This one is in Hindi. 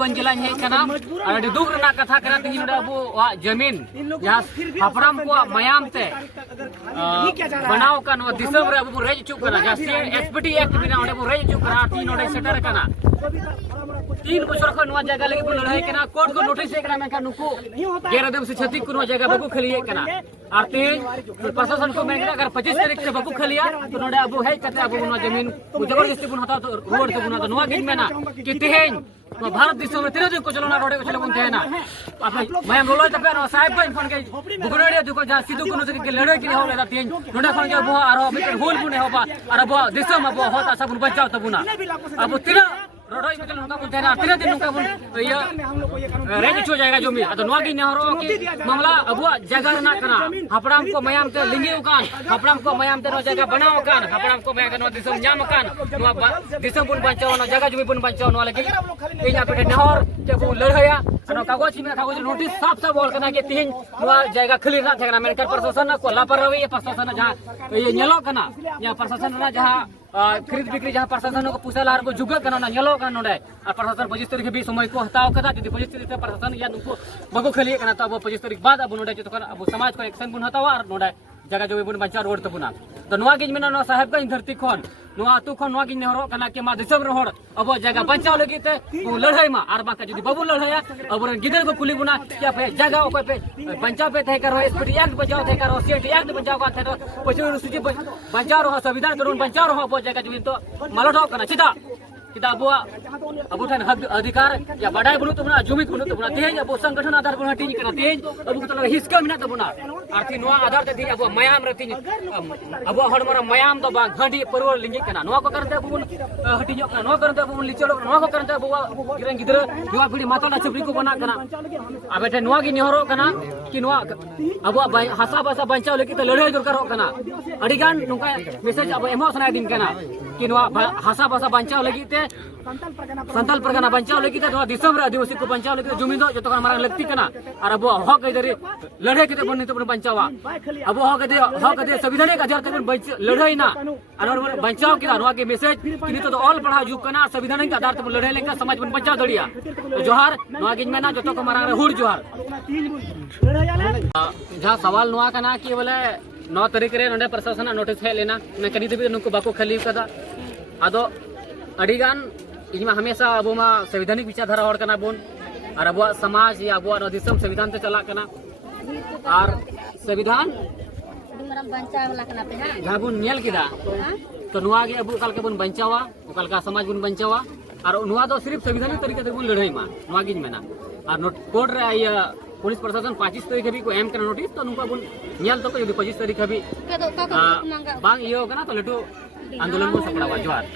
गंज जिला हेज कना और दुख रना कथा कना तीन नोडे अबो जमीन जहां हापराम को मयाम ते बनाव का नो दिसम रे अबो रेज चुक कना जहां एसपीटी एक्ट बिना ओडे बो रेज चुक कना तीन नोडे सेटर कना 3 बछर खन नवा जगह लगी बो लड़ाई कना कोर्ट को नोटिस एकरा में का नुको गेरदम से छती को जगह बाबू खलिए कना और तीन प्रशासन को मैं अगर 25 तारीख से बाबू खलिया तो नोडे अबो है कते अबो नो जमीन जबरदस्ती बुन हता तो रोड से बुना तो नवा गिन में ना कि तेहेन भारत देश में 13 दिन को चलना रोड को चले बुन तेना मैं लोला तपे नो साहेब को फोन के बुगनड़िया दुको जा सिधु को के लड़ाई के हो लेदा तेन नोडे फोन के अबो आरो बिकर होल बुने होबा और अबो देश में अबो होता सब बचाव तबुना अबो 13 रोडोई में चलना बुन तेना 13 दिन का बुन ये रेज छो जाएगा जो में तो नवा गिन हरो कि मामला अबो जगह ना कना हापड़ाम को मयाम ते लिंगी उकान हापड़ाम को मयाम ते नो जगह बनाव कान हापड़ाम को मयाम नो दिसम न्याम कान नो दिसम बुन बचाव नो जगह जो बुन बचाव नो लगे इना पे नहर के बु लड़ाया नो कागज में कागज नोटिस साफ साफ बोल कना के तीन नो जगह क्लियर ना थेना मेनकर प्रशासन को लापरवाही प्रशासन जहां ये नेलो कना या प्रशासन ना जहां खरीद बिक्री जहां प्रशासन को पूछा लार को जुग कना नेलो कना नोडे और प्रशासन 25 तारीख भी समय को हटाव कदा यदि 25 तारीख प्रशासन या नुको बगो खलिए कना तो अब 25 तारीख बाद अब नोडे तो अब समाज को एक्शन बुन हटावा और नोडे जगह जो बुन बच्चा रोड तबुना तो नवा गिज में नो साहेब का धरती खन नवा तू खन नवा गिज नेहरो कना के मा दिसम रे होड़ अब जगह बचाव लगी ते लड़ाई मा आर बाका जदी बाबू लड़ाया अब गिदर को कुली बुना क्या पे जगह ओको पे बचाव पे थे करो एसपीटी एक्ट बचाव थे करो सीएटी एक्ट बचाव का थे तो पछु सूची बचाव रहो संविधान कानून बचाव रहो अब जगह जो तो मलठो कना चिता kita abu tan hak अधिकार या badai bunu tabuna jumi bunu tabuna तेज अब संगठन आधार bunu हटिन कना तेज अब तला हिस्का मिना tabuna आरती नोआ आधार ते अब मयाम रति अब हडमरा मयाम तो बा घडी परवर लिंगी कना नोआ को करते बुन हटिन कना नोआ करते बुन लिचलो नोआ को करते अब गिरन गिदर युवा पीढ़ी माता छपरी को बना कना अब एटे नोआ गी नेहरो कना कि नोआ अब हासा भाषा बचाव लगी तो लड़ाई दरकार हो कना अडिगान नुका मैसेज अब इमोशन दिन कना कि नोआ हासा भाषा बचाव लगी ते संताल परगना बचाव लगी तो दिसम रे आदिवासी को बचाव लगी जमीन दो जो मारा लगती कना और अब हक इधर लड़ाई के बन तो बचावा अब हक दे संविधान का आधार तक लड़ाई ना और बचाव के नवा के मैसेज कि तो ऑल पढ़ा जुग कना संविधान के आधार तक लड़ाई लेका समाज बन बचाव दड़िया तो जोहार नवा गिज में ना जो को मारा हुड़ जोहार जहां सवाल नवा कना कि बोले 9 तारीख रे नोडे प्रशासन नोटिस है लेना न कनी देबी नुको बाको खाली कदा आदो अडिगान इमा हमेशा अबो मा संवैधानिक विचारधारा हड़ कना बोन और अबो समाज या अबो दिसम संविधान ते चला कना और संविधान जहां बुन नेल किदा तो नुआ गे अबो काल के बुन बचावा ओकाल का समाज बुन बचावा और नुआ दो सिर्फ संविधानिक तरीके से बुन लड़ाई मा नुआ गिज में ना और नोट कोर्ट रे या पुलिस प्रशासन 25 तारीख भी को एम करना नोटिस तो नुका बुन नेल तो यदि 25 तारीख भी बांग इयो कना तो लटू आंदोलन को सकड़ा जोहार।